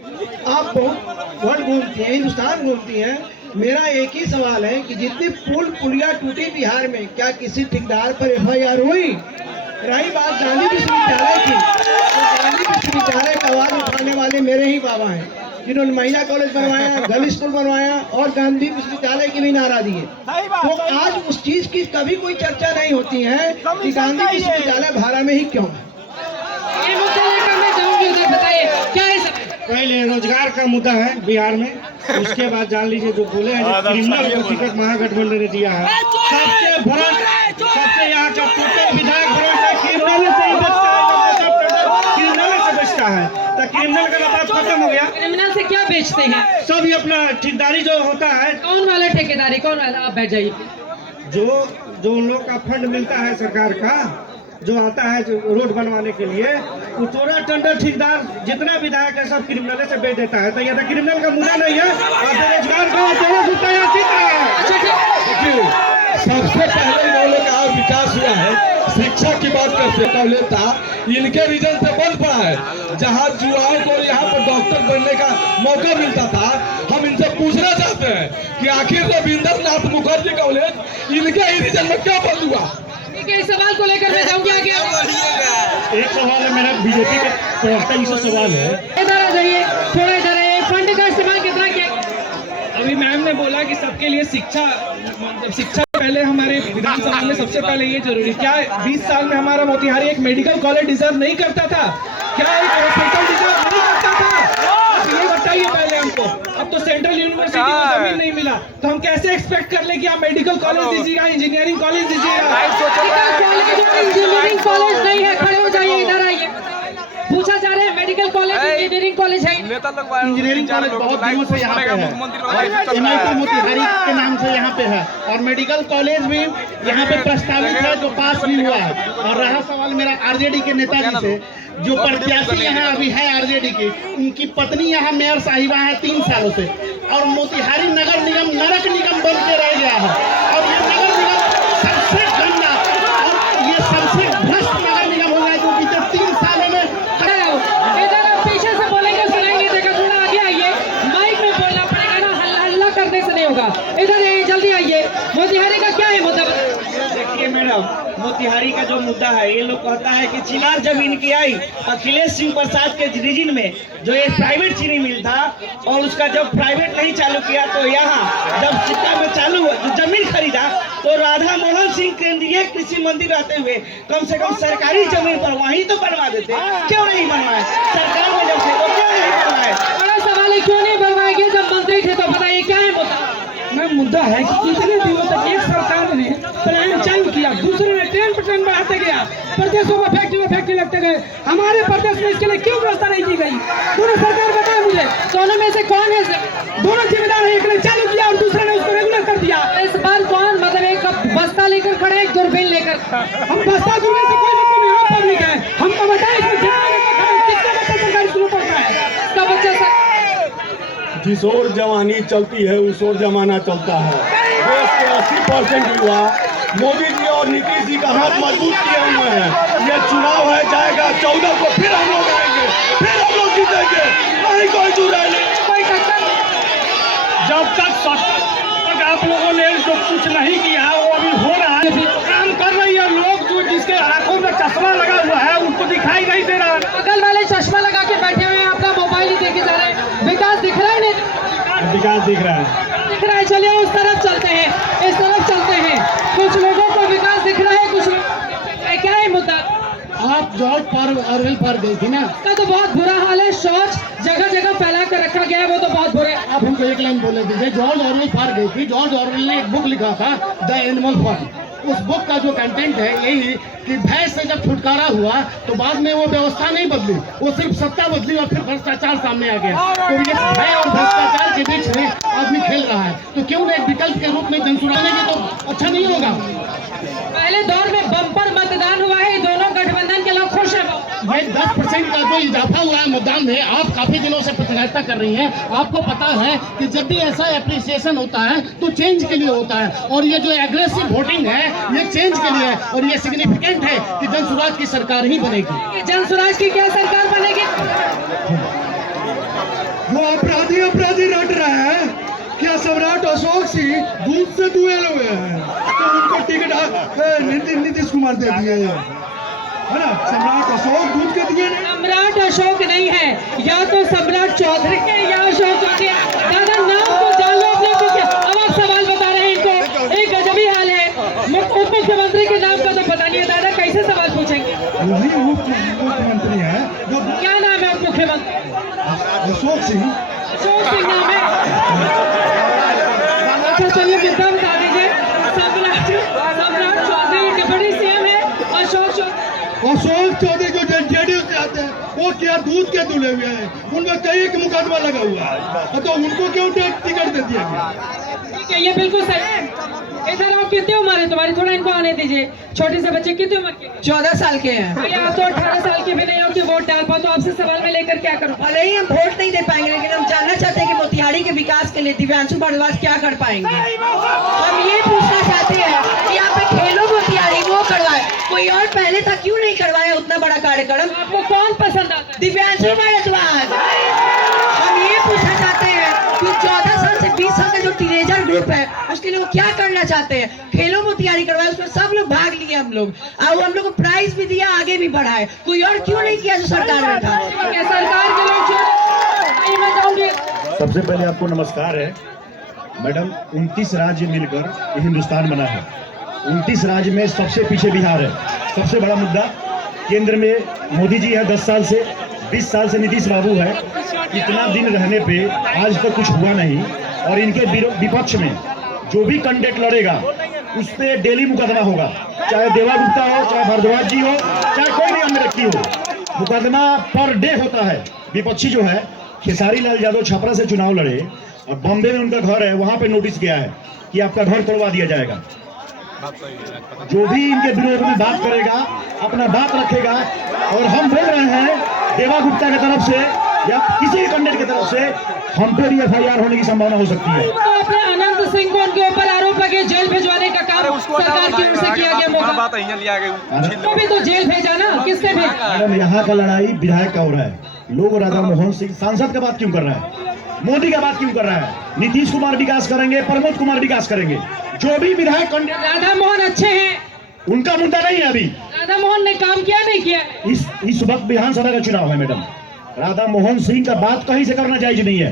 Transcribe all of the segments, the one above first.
आप बहुत वर्ल्ड घूमती हैं, हिंदुस्तान घूमती हैं। मेरा एक ही सवाल है कि जितनी पुल पुलिया टूटी बिहार में, क्या किसी ठेकेदार पर FIR हुई? रही बात गांधी विश्वविद्यालय की, तो गांधी विश्वविद्यालय का आवाज उठाने वाले मेरे ही बाबा हैं, जिन्होंने महिला कॉलेज बनवाया, गर्ल्स स्कूल बनवाया और गांधी विश्वविद्यालय की भी नारा दिए। तो आज उस चीज की कभी कोई चर्चा नहीं होती है कि गांधी विश्वविद्यालय भारत में ही क्यों। पहले रोजगार का मुद्दा है बिहार में, उसके बाद जान लीजिए जो बोले हैं क्रिमिनल को टिकट महागठबंधन ने दिया है। सबसे यहाँ का विधायक क्रिमिनल से ही बचता है, क्रिमिनल से बचता है। तो क्रिमिनल का बात खत्म हो गया। क्रिमिनल से क्या बेचते हैं? सब ही अपना ठेकेदारी जो होता है। कौन वाला ठेकेदारी, कौन वाला? आप बैठ जाइए। जो उन लोग का फंड मिलता है सरकार का, जो आता है जो रोड बनवाने के लिए, वो चोरा टेंडर ठेकेदार जितना विधायक है सब क्रिमिनल से बेच देता है। तो ये तो क्रिमिनल का मुद्दा नहीं है, और बेरोजगार का सबसे पहले इन्होंने कहा विकास हुआ है, शिक्षा की बात करते कॉलेज था, इनके रीजन से बंद पड़ा है। जहाँ युवाओं को यहाँ पर डॉक्टर बनने का मौका मिलता था, हम इनसे पूछना चाहते हैं कि आखिर रविंद्रनाथ मुखर्जी कॉलेज इनके ही रीजन में क्यों बंद हुआ? इस सवाल को लेकर मैं जाऊंगी आगे। एक सवाल है मेरा बीजेपी के प्रवक्ता जी से सवाल है। इधर आ जाइए, थोड़ा इधर आइए। फंड का इस्तेमाल कितना किया? अभी मैम ने बोला कि सबके लिए शिक्षा पहले हमारे विधानसभा में सबसे पहले ये जरूरी। क्या 20 साल में हमारा मोतिहारी एक मेडिकल कॉलेज डिजर्व नहीं करता था? क्या एक हॉस्पिटल डिजर्व नहीं करता था? ये बताइए पहले हमको। अब तो सेंट्रल यूनिवर्सिटी में जमीन नहीं मिला, तो हम कैसे एक्सपेक्ट कर ले कि आप मेडिकल कॉलेज दीजिएगा, इंजीनियरिंग कॉलेज दीजिएगा? इंजीनियरिंग कॉलेज नहीं है, खड़े हो जाइए, इधर आइए। पूछा जा रहा है मेडिकल कॉलेज, इंजीनियरिंग कॉलेज है? इंजीनियरिंग कॉलेज बहुत दिनों से यहाँ पे है, MIT मोतिहारी के नाम से यहाँ पे है, और मेडिकल कॉलेज भी यहाँ पे प्रस्तावित है जो पास भी हुआ है। और रहा सवाल मेरा RJD के नेताजी से, जो प्रत्याशी यहाँ अभी है RJD की, उनकी पत्नी यहाँ मेयर साहिबा है 3 सालों से, और मोतिहारी नगर निगम नरक निगम बन के रह गया है। और ये नगर निगम सबसे गंदा और ये सबसे भ्रष्ट नगर निगम हो गया जो बीते 3 सालों में। इधर आप पीछे से बोलेंगे सुनाएंगे, देखा थोड़ा आगे आइए, माइक में बोलना पड़ेगा ना, हल्ला करने से नहीं होगा। इधर आइए, जल्दी आइए। मोतिहारी का क्या है मुद्दा? देखिए मैडम, मोतिहारी का जो मुद्दा है, ये लोग कहता है कि चिनार जमीन की आई अखिलेश सिंह प्रसाद के रीजन में जो एक प्राइवेट चीनी मिल था, और उसका जब प्राइवेट नहीं चालू किया तो यहाँ जब सिक्का में चालू जमीन खरीदा तो राधा मोहन सिंह केंद्रीय कृषि मंत्री रहते हुए कम से कम सरकारी जमीन पर वहीं तो बनवा देते, क्यों नहीं बनवाए? सरकार में जब थे तो क्यों नहीं बनवाए? बड़ा सवाल है, क्यों नहीं बनवाएंगे जब मंत्री थे? तो बताइए क्या है मुद्दा? मैम मुद्दा है कि कितने दिनों तक एक सरकार ने प्लान चालू किया, दूसरे ने 10% बढ़ाते गया, प्रदेशों में फैक्ट्री लगते गए। हमारे प्रदेश में इसके लिए क्यों व्यवस्था नहीं की गई? दोनों सरकार बताए मुझे, दोनों में से कौन है? दोनों जिम्मेदार है, एक ने चालू किया और दूसरे ने उसको रेगुलर कर दिया। इस बार कौन, मतलब एक बस्ता लेकर खड़े, एक दूरबीन लेकर? हम बस्ता दूरबीन से कोई मतलब नहीं, हम पब्लिक है, हमको बताए इसमें कितना बच्चा सरकारी स्कूल पढ़ता है? इसका बच्चा जिस ओर जवानी चलती है उस ओर जमाना चलता है। देश के 80% युवा मोदी जी और नीतीश जी का हाथ मजबूत किए हुए हैं। ये चुनाव है, जाएगा 14 को, फिर हम लोग आएंगे, फिर हम लोग जीतेंगे, नहीं कोई चुनाव नहीं। जब तक आप लोगों ने जो कुछ नहीं किया वो अभी हो रहा है, काम कर रही है। लोग जो जिसके आंखों में चश्मा लगा हुआ है उनको दिखाई नहीं दे रहा। बगल वाले चश्मा लगा के बैठे हुए हैं, अपना मोबाइल ही देखे जा रहे हैं। विकास दिख रहा है? नहीं विकास दिख रहा है, दिख रहा है। चलिए उस तरफ चलते हैं, इस तरफ चलते हैं। कुछ लोगों को विकास दिख रहा है, कुछ क्या है मुद्दा? आप जॉर्ज ऑरवेल पर गई थी ना, का तो बहुत बुरा हाल है, शौच जगह जगह फैला कर रखा गया है, वो तो बहुत बुरे। आप हमको एक लाइन बोले दीजिए। जॉर्ज ऑरवेल पर गई थी, जॉर्ज ऑरवेल ने एक बुक लिखा था द एनिमल फार्म। उस बुक का जो कंटेंट है यही कि भैंस से जब छुटकारा हुआ तो बाद में वो व्यवस्था नहीं बदली, वो सिर्फ सत्ता बदली और फिर भ्रष्टाचार सामने आ गया। तो ये भय और भ्रष्टाचार के बीच में आदमी खेल रहा है, तो क्यों ना एक विकल्प के रूप में जनसुराने की तो अच्छा नहीं होगा? पहले दौर में बम्पर मतदान हुआ है, दोनों गठबंधन के लोग खुश है। ये 10% का जो इजाफा हुआ है मतदान में, आप काफी दिनों से पत्रकारिता कर रही हैं, आपको पता है कि जब भी ऐसा एप्रिसिएशन होता है तो चेंज के लिए होता है, और ये जो एग्रेसिव वोटिंग है ये चेंज के लिए है, और ये सिग्निफिकेंट है कि जनसुराज की सरकार ही बनेगी। जनसुराज की क्या सरकार बनेगी? वो अपराधी अपराधी रट रहा है। क्या सम्राट अशोक सिंह दूध से दुएल हुए हैं तो उनको टिकट नीतीश कुमार दे दिए है ना। सम्राट अशोक दूध के दिए नहीं। सम्राट अशोक नहीं है, या तो सम्राट चौधरी है या अशोक चौधरी है। दादा नाम तो जान लो अपने को क्या। अब आप सवाल बता रहे हैं इनको, एक गजबी हाल है। उप मुख्यमंत्री के नाम का तो पता नहीं है दादा, कैसे सवाल पूछेंगे। वही मुख्यमंत्री है जो क्या नाम है उप मुख्यमंत्री? अशोक सिंह। अशोक सिंह नाम है। अच्छा चलिए मुद्दा बता दीजिए। सम्राट चौधरी डिप्टी सीएम है, अशोक चौधरी जो जेडीयू से आते हैं वो क्या दूध के दुले हुए हैं, उनमें कई एक मुकदमा लगा हुआ है तो उनको क्यों टिकट दे दिया गया। ठीक है, ये बिल्कुल सही है। इधर आप कितनी उम्र है तुम्हारी, थोड़ा इनको आने दीजिए। छोटे से बच्चे कितनी उम्र के? 14 साल के हैं। भैया आप तो 18 साल के भी नहीं हो कि वोट डाल पाओ, तो आपसे सवाल में लेकर क्या करूँ? भले ही हम वोट नहीं दे पाएंगे लेकिन हम जानना चाहते हैं कि मोतिहारी के विकास के लिए दिव्यांशु भारद्वाज क्या कर पाएंगे। हम ये पूछना चाहते हैं कि यहाँ पे खेलो मोतिहारी वो करवाए, कोई और पहले था क्यों नहीं करवाया उतना बड़ा कार्यक्रम। आपको कौन पसंद आता है? दिव्यांशु भारद्वाज। हम ये पूछना चाहते हैं कि 14 साल से 20 साल का जो टीनेजर ग्रुप है उसके लिए वो क्या करना चाहते हैं। खेलो मोतिहारी करवाए, उसमें सब लोग भाग लिए हम लोग, और हम लोग को प्राइज भी दिया, आगे भी बढ़ाए। कोई और क्यों नहीं किया जो सरकार में था। सरकार के लोग मैं चाहूंगी। सबसे पहले आपको नमस्कार है मैडम। 29 राज्य मिलकर ये हिंदुस्तान बना है। 29 राज्य में सबसे पीछे बिहार है। सबसे बड़ा मुद्दा केंद्र में मोदी जी है 10 साल से, 20 साल से नीतीश बाबू है। इतना दिन रहने पे आज तक कुछ हुआ नहीं, और इनके विपक्ष में जो भी कैंडिडेट लड़ेगा उस पे डेली मुकदमा होगा, चाहे देवा गुप्ता हो, चाहे भारद्वाज जी हो, चाहे कोई भी अन्य व्यक्ति हो। मुकदमा पर डे होता है। विपक्षी जो है खेसारी लाल यादव छपरा से चुनाव लड़े और बॉम्बे में उनका घर है, वहां पे नोटिस गया है कि आपका घर तोड़वा दिया जाएगा। जो भी इनके विरोध में बात करेगा अपना बात रखेगा, और हम बोल रहे हैं देवा गुप्ता की तरफ से या किसी भी कैंडिडेट की तरफ से हम पे भी FIR होने की संभावना हो सकती है। तो अपने अनंत सिंह को उनके ऊपर आरोप लगे जेल भिजवाने का काम सरकार की ओर से किया गया। मौका तो भी तो जेल भेजा ना, किसने भेजा? मैडम यहाँ का लड़ाई विधायक का हो रहा है। लोग राधा मोहन सिंह सांसद का बात क्यों कर रहा है, मोदी का बात क्यों कर रहा है? नीतीश कुमार विकास करेंगे, प्रमोद कुमार विकास करेंगे। जो भी विधायक कैंडिडेट राधा मोहन अच्छे हैं, उनका मुद्दा नहीं है अभी। राधा मोहन ने काम किया नहीं किया? इस वक्त विधानसभा का चुनाव है मैडम। राधा मोहन सिंह का बात कहीं से करना जायज नहीं है।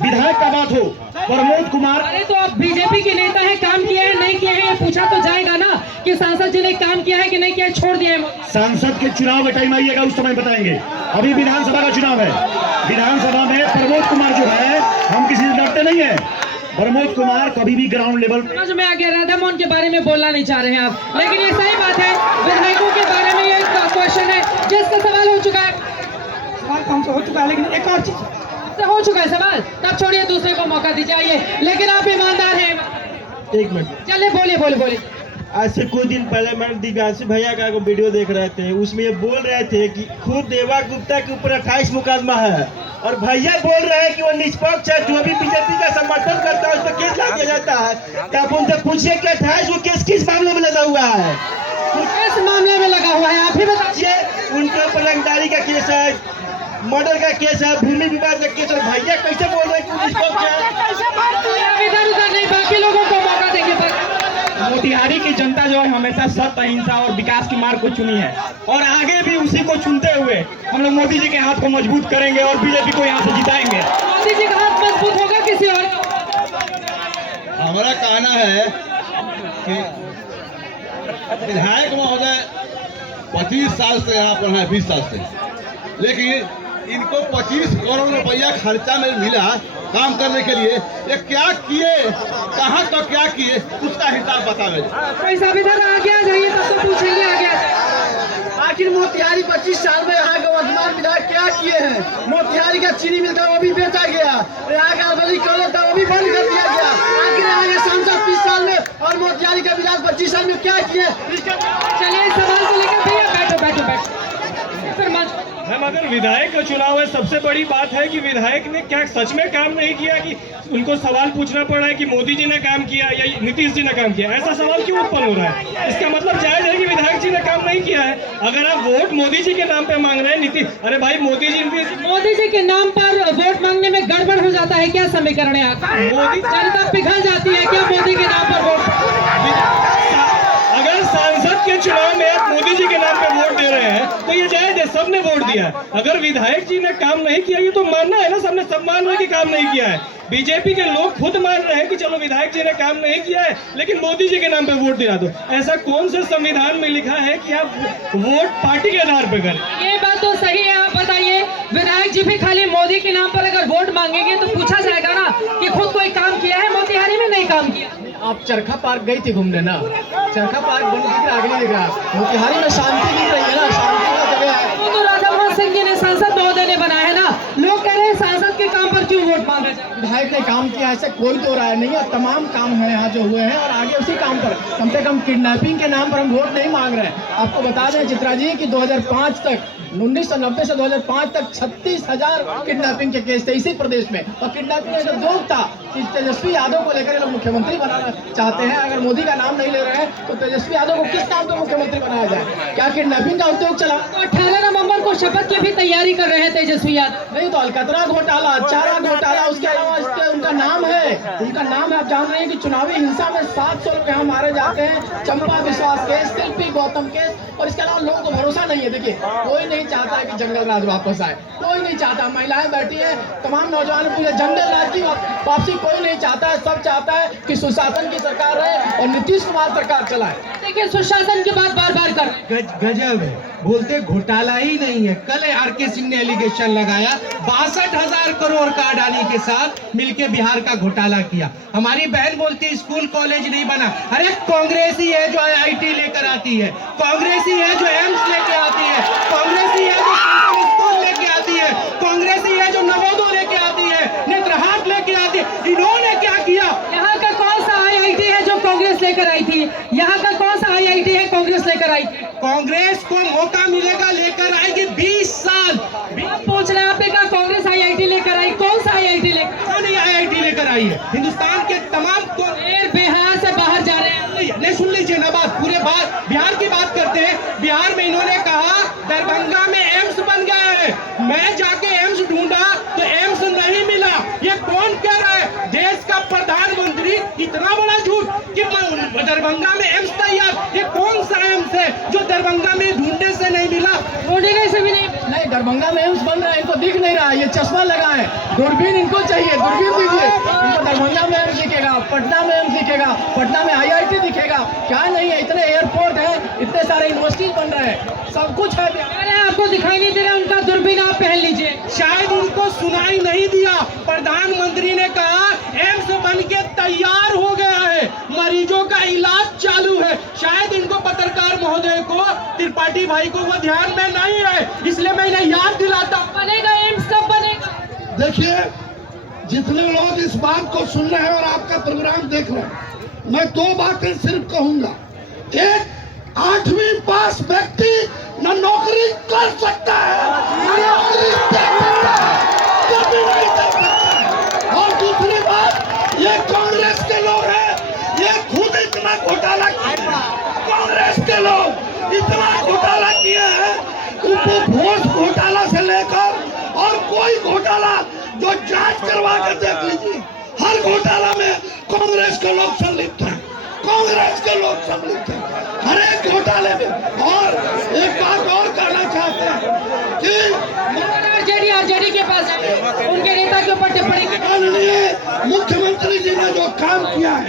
विधायक का बात हो, प्रमोद कुमार। अरे तो आप बीजेपी के नेता हैं, काम किए हैं नहीं किए हैं पूछा तो जाएगा ना कि सांसद जी ने काम किया है कि नहीं किया है, छोड़ दिया है। सांसद के चुनाव का टाइम आइएगा उस समय बताएंगे। अभी विधानसभा का चुनाव है। विधानसभा में प्रमोद कुमार जो है, हम किसी से लड़ते नहीं है। प्रमोद कुमार कभी भी ग्राउंड लेवल समझ में आ गया। राधा मोहन के बारे में बोलना नहीं चाह रहे हैं आप, लेकिन ये सही बात है विधायकों के बारे में ये क्वेश्चन है जिसका सवाल हो चुका है। सवाल हमसे हो चुका है, लेकिन एक और चीज आपसे हो चुका है सवाल, तब छोड़िए दूसरे को मौका दीजिए। आइए, लेकिन आप ईमानदार हैं। एक मिनट, चलिए बोलिए बोलिए बोलिए। आज से कुछ दिन पहले मैं दिव्यांशु भैया का वीडियो देख रहे थे, उसमें ये बोल रहे थे कि खुद देवा गुप्ता के ऊपर 28 मुकदमा है, और भैया बोल रहे हैं कि वो निष्पक्ष है, जो भी बीजेपी का समर्थन करता है उस पर केस लगा दिया जाता है। तो आप उनसे पूछिए कि 28 वो केस किस मामले में लगा हुआ है, किस मामले में लगा हुआ है आप ही बताइए। उनके ऊपर रंगदारी का केस है, मर्डर का केस है, भूमि विवाद का केस है। भैया कैसे बोल रहे हैं कि निष्पक्ष है? इधर उधर नहीं, बाकी लोगों को मौका देंगे। मोतिहारी की जनता जो है हमेशा सत्य, अहिंसा और विकास की मार्ग को चुनी है, और आगे भी उसी को चुनते हुए हम लोग मोदी जी के हाथ को मजबूत करेंगे और बीजेपी को यहाँ से जिताएंगे। मोदी जी का हाथ मजबूत होगा किसी और? हमारा कहना है कि विधायक महोदय 25 साल से यहाँ पर है, 20 साल से, लेकिन इनको 25 करोड़ रुपया खर्चा में मिला काम करने के लिए। ये क्या किए, कहाँ तो क्या किए, उसका हिसाब बता मेरे। पैसा भी इधर आ गया, जाइए तब तो पूछेंगे आ गया। आखिर मोतिहारी 25 साल में यहाँ के वर्तमान विधायक क्या किए हैं? मोतिहारी का चीनी मिलता वो भी बेचा गया, यहाँ का आर्बरी कॉलेज था वो भी बंद कर दिया गया। आखिर यहाँ के सांसद 30 साल में और मोतिहारी का विधायक 25 साल में क्या किए? चलिए सवाल को लेकर भैया बैठो बैठो बैठो। फिर हम अगर विधायक का चुनाव है, सबसे बड़ी बात है कि विधायक ने क्या सच में काम नहीं किया, कि उनको सवाल पूछना पड़ा है कि मोदी जी ने काम किया या नीतीश जी ने काम किया। ऐसा सवाल क्यों उत्पन्न हो रहा है? इसका मतलब जायज है कि विधायक जी ने काम नहीं किया है। अगर आप वोट मोदी जी के नाम पे मांग रहे हैं, अरे भाई मोदी जी के नाम पर वोट मांगने में है क्या समीकरण है आपका? मोदी जनता पिघल जाती है क्या मोदी के नाम पर वोट? अगर सांसद के चुनाव में आप मोदी जी के नाम पे वोट दे रहे हैं तो ये जायज है, सबने वोट दिया है। अगर विधायक जी ने काम नहीं किया ये तो मानना है ना, सबने सब मान रहे कि काम नहीं किया है। बीजेपी के लोग खुद मान रहे हैं कि चलो विधायक जी ने काम नहीं किया है लेकिन मोदी जी के नाम पे वोट दिला दो। ऐसा कौन से संविधान में लिखा है कि आप वोट पार्टी के आधार पर करें? ये बात तो सही है। आप बताइए, विधायक जी भी खाली मोदी के नाम पर अगर वोट मांगेंगे तो पूछा जाएगा ना कि खुद कोई काम किया है? मोतिहारी में नहीं काम किया। आप चरखा पार्क गई थी घूमने ना, चरखा पार्क बंद दिख रहा, आगे नहीं दिख रहा। मोतिहारी में शांति दिख रही है ना, शांति का जगह है। वो तो राधा मोहन सिंह जी ने सांसद महोदय ने बनाया है ना, लोग कह रहे हैं सांसद के काम पर क्यों वोट मांगा जाए? विधायक ने काम किया ऐसे कोई तो राय नहीं है, तमाम काम है यहाँ जो हुए हैं और आगे उसी काम पर, कम से कम किडनैपिंग के नाम पर हम वोट नहीं मांग रहे हैं। आपको बता दें चित्रा जी कि 2005 तक 1990 से 2005 तक 36,000 किडनैपिंग के केस थे इसी प्रदेश में। और किडनैपिंग का जो जोक था कि तेजस्वी यादव को लेकर लोग मुख्यमंत्री बनाना चाहते हैं। अगर मोदी का नाम नहीं ले रहे हैं तो तेजस्वी यादव को किस नाम पर मुख्यमंत्री बनाया जाए? क्या किडनैपिंग का उद्योग चला? 18 नवंबर को शपथ की भी तैयारी कर रहे हैं तेजस्वी यादव। नहीं तो अलकतरा घोटाला, चारा घोटाला, उसके अलावा उनका नाम है, उनका नाम है। आप जान रहे हैं कि चुनावी हिंसा में 700 लोग यहाँ मारे जाते हैं। चंपा विश्वास केस, शिल्पी गौतम केस, और इसके अलावा लोगों को भरोसा नहीं है। देखिए, कोई नहीं चाहता है कि जंगल राज वापस आए, कोई नहीं चाहता। महिलाएं बैठी है, तमाम नौजवान पूरे जंगल राज की वापसी कोई नहीं चाहता है। सब चाहता है कि सुशासन की सरकार रहे और नीतीश कुमार सरकार चलाए। देखिए, सुशासन की बात बार बार कर गजब है, बोलते घोटाला ही नहीं है। कल आरके सिंह ने एलिगेशन लगाया 62,000 करोड़ का अडानी के साथ मिलके बिहार का घोटाला किया। हमारी बहन बोलती स्कूल कॉलेज नहीं बना। अरे कांग्रेस ही है जो IIT लेकर आती है, कांग्रेस ही है जो एम्स लेके आती है, कांग्रेस ही है जो स्कूल लेके आती है, कांग्रेस ही है जो नवोदय लेके आती है, नेत्रहाट लेके आती है। इन्होंने क्या किया? यहाँ का कौन सा IIT है जो कांग्रेस लेकर आई थी? यहाँ का कौन सा IIT है कांग्रेस लेकर आई थी? कांग्रेस को मौका मिलेगा, लेकर आएगी 20 साल। आप पूछ रहे हैं, आपने कहा कांग्रेस IIT लेकर आई, कौन सा IIT लेकर? कौन IIT लेकर आई है? हिंदुस्तान के तमाम को बिहार से बाहर जा रहे हैं। नहीं, सुन लीजिए ना बात, पूरे बिहार की बात करते हैं। बिहार में इन्होंने कहा दरभंगा में एम्स बन गया है। मैं जाके एम्स ढूंढा तो एम्स नहीं मिला। ये कौन कह रहा है? देश का प्रधानमंत्री इतना बड़ा झूठ कि दरभंगा में एम्स तैयार। ये कौन सा एम्स है जो दरभंगा में ढूंढने से नहीं मिला? ढूंढने से भी नहीं। दरभंगा में एम्स बन रहा है, इनको दिख नहीं रहा है। ये चश्मा लगा है, दूरबीन इनको चाहिए, दूरबीन दीजिए। इनको दरभंगा में एम्स दिखेगा, पटना में एम्स दिखेगा, पटना में IIT दिखेगा। क्या नहीं है? इतने एयरपोर्ट है, इतने सारे यूनिवर्सिटीज बन रहे हैं, सब कुछ है। अरे आपको दिखाई नहीं दे रहा, उनका दूरबीन आप पहन लीजिए। शायद उनको सुनाई नहीं दिया। प्रधानमंत्री ने कहा एम्स बन के तैयार हो गया है, मरीजों का इलाज चालू है। शायद इनको पत्रकार महोदय को, त्रिपाठी भाई को वो ध्यान में नहीं है, इसलिए मैं इन्हें याद दिलाता हूं। बनेगा एम्स, कब बनेगा? देखिए, जितने लोग इस बात को सुन रहे हैं और आपका प्रोग्राम देख रहे हैं, मैं 2 बातें सिर्फ कहूंगा। एक, 8वीं पास व्यक्ति न नौकरी कर सकता है, न नौकरी दे सकता है, कभी नहीं दे सकता। और दूसरी बात, ये कांग्रेस के लोग हैं, ये खुद इतना घोटाला किए हैं। कांग्रेस के लोग इतना घोटाला किए हैं, उपभोग घोटाला से लेकर और कोई घोटाला जो जांच करवा कर देख लीजिए, हर घोटाला में कांग्रेस के लोग संलिप्त हैं, कांग्रेस के लोग संलिप्त हैं हर एक घोटाले में। और एक बात और कहना चाहते हैं कि RJD के पास उनके नेता के ऊपर टिप्पणी माननीय मुख्यमंत्री जी ने जो काम किया है